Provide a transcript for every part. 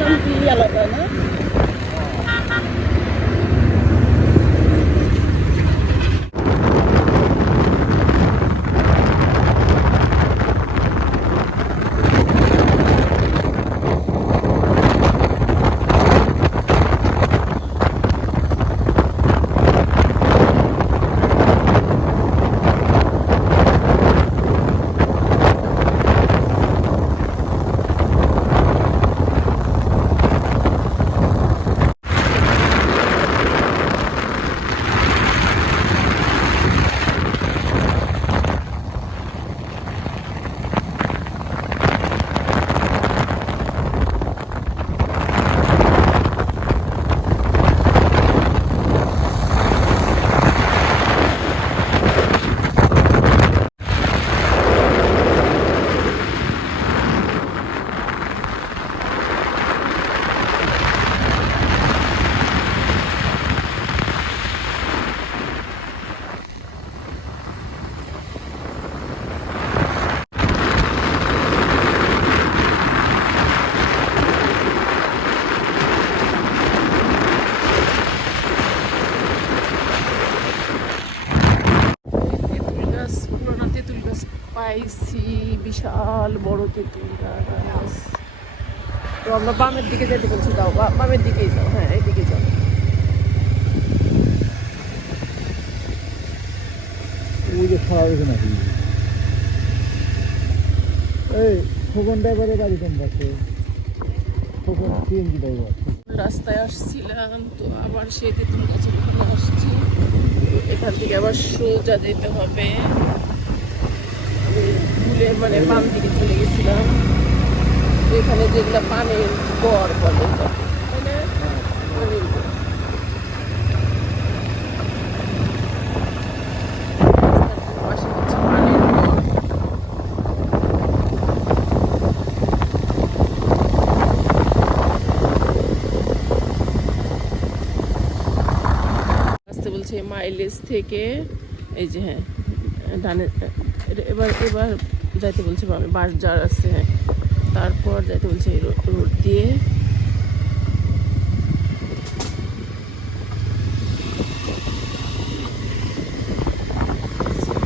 শান্তি আলাদা না? পাইছি বিশাল বড় তেঁতুল গাছ। তো আমরা বামের দিকে যেতে বলছি, যাও বামের দিকেই যাও। হ্যাঁ, এইদিকে যাও। ওই যে খাওয়া হয়েছে নাকি? এই খোকন ড্রাইভারের বাড়ি কোন পাশে? Khokon CNG driver. রাস্তায় আসছিলাম, তো আবার সেই তেঁতুল গাছের ওখানে আসছি। এখান থেকে আবার সোজা যেতে হবে। আমি ভুলে মানে বাম দিকে চলে গেছিলাম। এখানে যেগুলা পানির গড় বলে, তাই না? পানির গড়। পাশে হচ্ছে পানির গড়। আসতে বলছে মাইলেজ থেকে, এই যে হ্যাঁ ডানে, এবার যাইতে বলছে বাস যার আছে। হ্যাঁ, তারপর যাইতে বলছে এই রোড দিয়ে।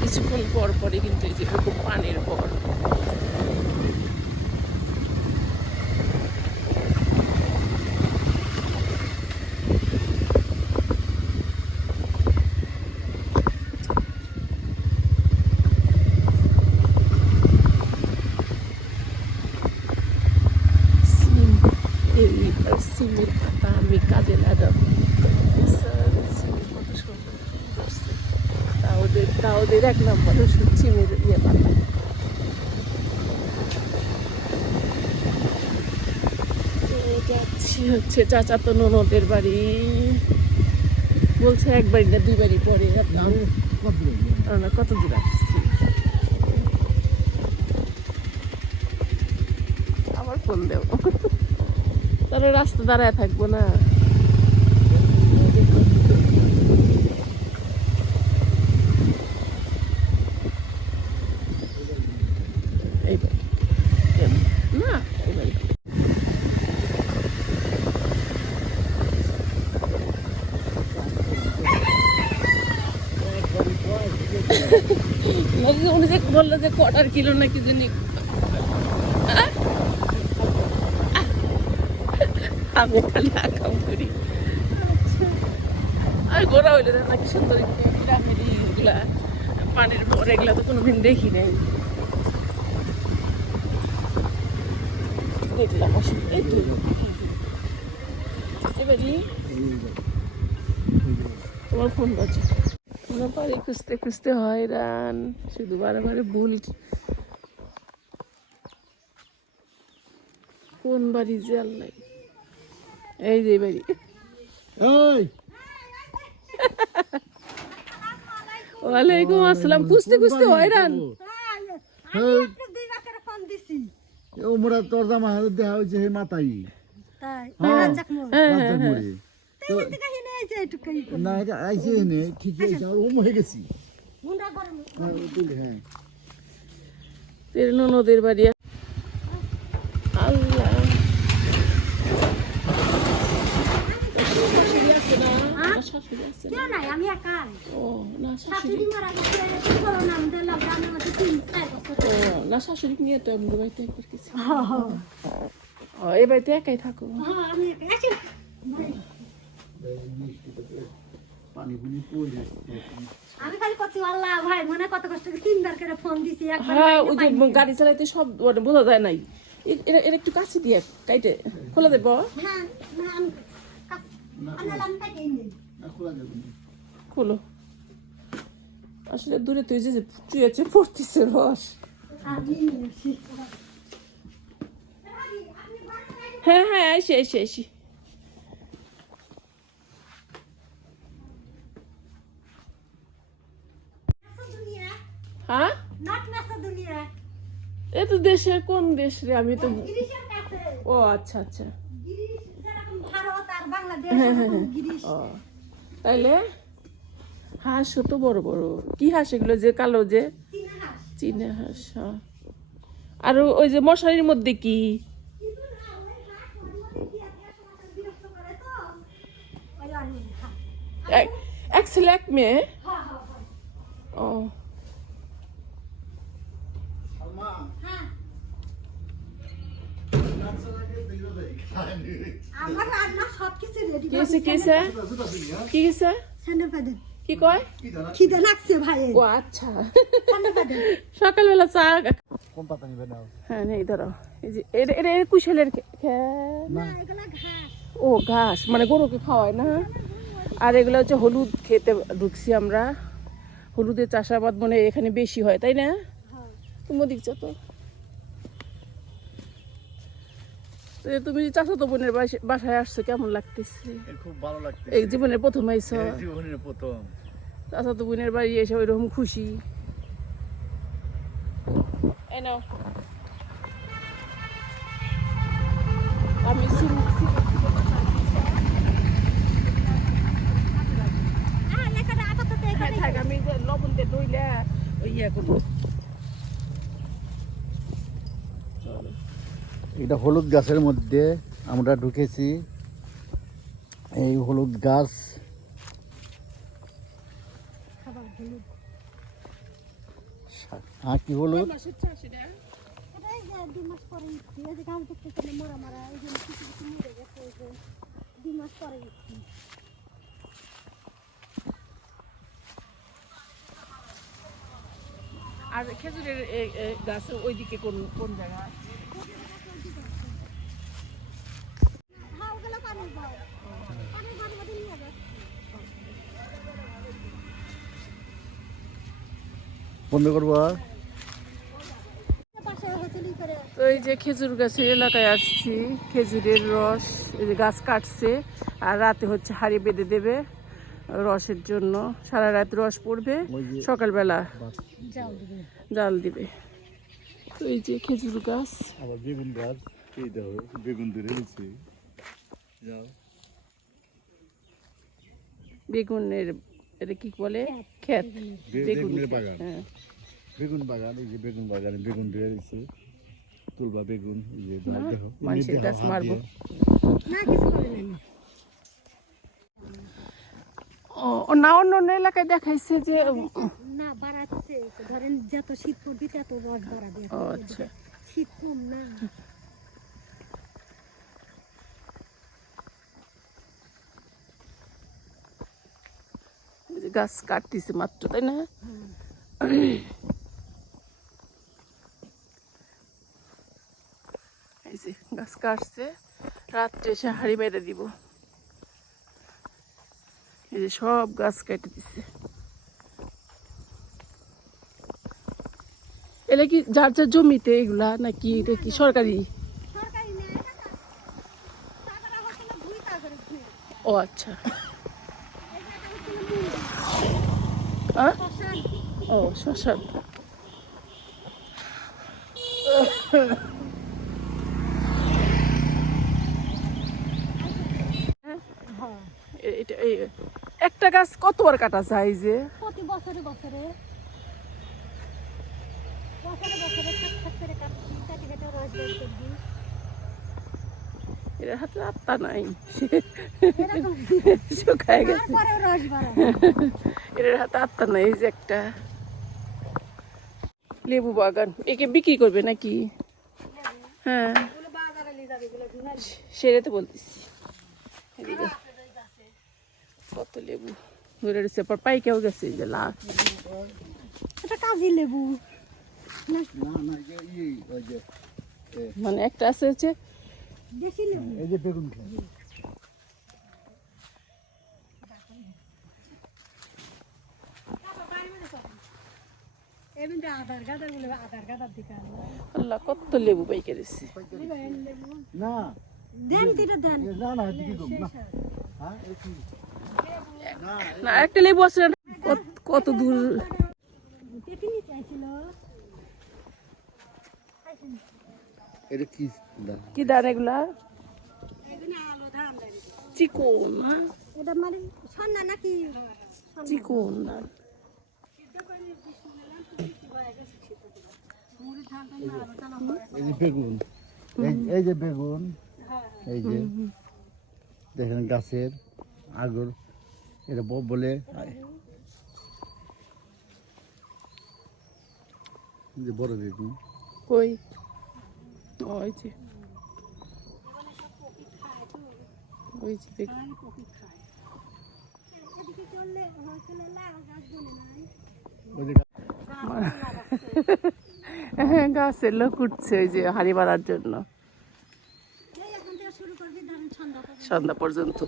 কিছুক্ষণ পর পরে কিন্তু এই যে এরকম পানির পর সিমের পাতা আমি কাজে লাগাবো। তাওদের 1 নম্বর ওষুধ সিমের পাতা। যাচ্ছি হচ্ছে চাচাতো ননদের বাড়ি। বলছে 1 বাড়ি না 2 বাড়ি পরে। কত দূর আসছি, আবার ফোন দেব। তাহলে রাস্তা দাঁড়ায় থাকবো না। না উনি যে বললো যে 1/4 কিলো নাকি জানি। আমি খালি আঁকাম করি। আর ঘোরা হইলে নাকি সুন্দর গ্রামের এগুলা পানির পর, এগুলা তো কোনোদিন দেখি নাই। দেখলাম এই তো এবারই তোমার ফোন বাজে। আমরা বাড়ি খুঁজতে খুঁজতে হয়রান, শুধু বারে ভুল। কোন বাড়ি যে আল্লাহ। এই যে বাড়ি। ওয়ালাইকুম আসসালাম। খুঁজতে খুঁজতে হয়রান। ওমরা তোর জামা দেখা হয়েছে হে মাতাই। না এটা আইসে নে ঠিক আছে, আর ওম হয়ে গেছি। হ্যাঁ, তের ননদের বাড়ি। আল্লাহ শাশুড়ি আছে কেউ নাই, আমি একাই। ও না শাশুড়ি শাশুড়ি মারা গেছে, করোনা আমাদের লকডাউনের মধ্যে 3-4 বছর। ও না শাশুড়ি নিয়ে তো আমি বাড়িতে একবার গেছি হ্যাঁ, হ্যাঁ। ও এই বাড়িতে একাই থাকো হ্যাঁ, আমি একাই। আসেন। পানি পুনি পড়ে আমি খালি করছি আল্লাহ ভাই মনে কত কষ্ট করে 3 বার করে ফোন দিছি একবার হ্যাঁ ওই যে গাড়ি চালাইতে সব মানে বোঝা যায় নাই এটা একটু কাছে দিয়ে কাইটে খোলা দেব না না আমি লামটা দেই না খোলা যাবে না। খোলো আসলে দূরে তুই যে চুয়েছে পড়তেছে রস আমি হ্যাঁ হ্যাঁ আইসি দুনিয়া হ্যাঁ নট নাসা দুনিয়া এ তো দেশের কোন দেশ রে আমি তো গিরিশের কাছে ও আচ্ছা গিরিশ যেরকম ভারত আর বাংলাদেশ গিরিশ ও তাইলে হাঁস তো বড় বড় কি হাঁস এগুলো যে কালো যে চীনা হাঁস চীনা হাঁস হ্যাঁ আর ওই যে মশারির মধ্যে কি কিন্তু না ওই হাঁস ওর মধ্যে কি আছে সমাজ বিরক্ত করে তো ওই আমি এক ছেলে এক মেয়ে হ্যাঁ হ্যাঁ ও আম্মা হ্যাঁ নাচা লাগে দিলো দেই খালি আমার রান্না সবকিছু রেডি কি হয়েছে কি হয়েছে স্যান্ডেল পাদেন কি কয় খিদে লাগছে ভাই ও আচ্ছা স্যান্ডেল পাদেন সকালবেলা চা কোন পাতা নিবে নাও হ্যাঁ নেই ধরো এই যে এটা কুশলের না এগুলা ঘাস ও ঘাস মানে গরুকে খাওয়ায় না আর এগুলো হচ্ছে হলুদ খেতে ঢুকছি আমরা হলুদের চাষাবাদ মানে এখানে বেশি হয় তাই না হ্যাঁ তুমি দেখছো তো তো তুমি চাচাতো বোনের বাসায় আসছো কেমন লাগতেছে খুব ভালো লাগছে এই জীবনের প্রথম আইছো জীবনের প্রথম চাচাতো বোনের বাড়ি এসে ওইরকম খুশি এই নাও আমি এখানে আপাতত এখানে থাক আমি যে লবণ দিয়ে দইলে ওই ইয়ে করবো এটা হলুদ গাছের মধ্যে আমরা ঢুকেছি এই হলুদ গাছ খাবার হলুদ কি হলুদ এটাই যে 2 মাস পরে ইচ্ছি এই যে গাছ দেখতেছেন মরা মরা এই যে কিছু কিছু মরে গেছে এই যে 2 মাস পরে ইচ্ছি আর খেজুরের গাছ ওইদিকে কোন কোন জায়গায় হ্যাঁ ওগুলো পানির বল পানির বল মধ্যে নিয়ে যাচ্ছে বন্ধ করবো পাশে হয়েছিল করে তো এই যে খেজুর গাছের এলাকায় আসছি খেজুরের রস এই যে গাছ কাটছে আর রাতে হচ্ছে হাড়ি বেঁধে দেবে রসের জন্য সারা রাত রস পড়বে সকালবেলা যাও দিবে জাল দিবে তো এই যে খেজুর গাছ আবার বেগুন গাছ এই দেখো বেগুন ধরে গেছে যাও বেগুনের এটা কি বলে ক্ষেত বেগুন বেগুনের ক্ষেত, বাগান। হ্যাঁ বেগুন বাগান এই যে বেগুন বাগানে বেগুন ধরে গেছে তুলবা বেগুন এই যে না, দেখো মানুষের গাছ মারবো না কিছু করে নাই ও না অন্য অন্য এলাকায় দেখাইছে যে না বাড়াচ্ছে ধরেন যত শীত পড়বি তত রস বাড়াবে ও আচ্ছা শীত কম না এই যে গাছ কাটতেছে মাত্র তাই না এই যে গাছ কাটছে রাত্রে এসে হাড়ি বেঁধে দিব এই যে সব গাছ কেটে দিছে এটা কি যার যার জমিতে এগুলা নাকি এটা কি সরকারি সরকারি নেয় টাকা টাকাটা হচ্ছিল 2 টাকা করে ঘুরে ও আচ্ছা এই টাকা হচ্ছিল হ্যাঁ ফসল ও শ্মশান হ্যাঁ এটা একটা গাছ কতবার কাটা যায় যে প্রতি বছরে বছরে বছরে বছরে সাত সাত করে কাটছি কাটি কেটে রস বের করবি এর হাতে আত্মা নাই, এরকম শুকায় গেছে। তারপরেও রস বাড়ায়। এর হাতে আত্মা নাই। এই যে একটা লেবু বাগান, একে বিক্রি করবে নাকি? হ্যাঁ, এগুলো বাজারে নিয়ে যাবে, এগুলো ঘুরাই। সেরে তো বলতেছি। এদিকে কত লেবু ধরে রয়েছে, পর পাইকেও গেছে। এই যে লাল, এটা কাজি লেবু না, না না ওই যে মানে একটা আছে হচ্ছে দেশি লেবু। এই যে বেগুন খায়। এমনি আধার গাদার বলে আধার গাদার দিকে আল্লাহ কত লেবু পাইকে রয়েছে। না দেন তিটা দেন। না না দিকে দম না। হ্যাঁ এই কি না না একটা লেবু আছে না, কত দূর। পেটি নিতে আইছিল। এটা কি দা কি দান এগুলা? এগুলো আলো ধান দেন। চিকন না, এটা মানে সন্না নাকি? চিকন দান। মুড়ি ধান টান আলো টানা হয়। এই যে বেগুন এই যে বেগুন এই যে দেখেন গাছের আগর এটা বলে যে বড় বেগুন কই? ওই যে ওই যে বেগুন। খায় কপি খায়। এদিকে চললে হয়েছিল লাউ গাছ বলে নাই। ওই যে হ্যাঁ, গাছের লোক উঠছে ওই যে হাড়ি মারার জন্য। এই এখন থেকে শুরু করবি ধরেন সন্ধ্যা পর্যন্ত। সন্ধ্যা পর্যন্ত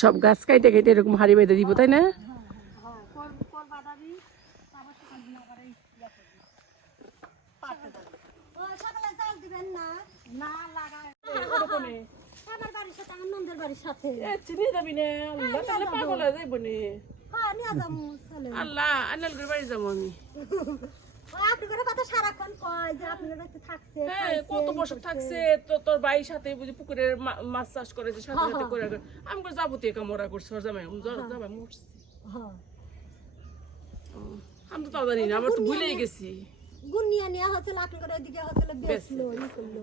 সব গাছ কাইটে কেটে এরকম হাড়ি বেঁধে দিব, তাই না? হ্যাঁ কর বাদাবি তারপর সকাল দিন আবার এই ইয়া করবি। পাটতে দেবে। ও সকালে চাল দিবেন না? না লাগায়। আমার বাড়ির সাথে আমার নন্দের বাড়ির সাথে। চিনি যাবি না? আল্লাহ, তাহলে পাগল হয়ে যাইব নি। হ্যাঁ নিয়ে যাবো চলে। আল্লাহ, আন্নালগুর বাড়ি যাবো আমি। ওই আপনি করে কথা সারাক্ষণ কয় যে আপনার বাড়িতে থাকছে হ্যাঁ, খাইছে, কত ই বছর করছে। থাকছে তো, তোর বাড়ির সাথে বুঝি পুকুরের মাছ চাষ করেছে, সাথে সাথে করে আমি করে যাবতীয় কামড়া করছি। ওর জামাই জামাই মরছি। হ্যাঁ আমি তো তাও জানি না, আমার তো ভুলেই গেছি। গুনিয়া নেওয়া হচ্ছিল আপনার এদিকে হচ্ছিল বেচলো ই করলো।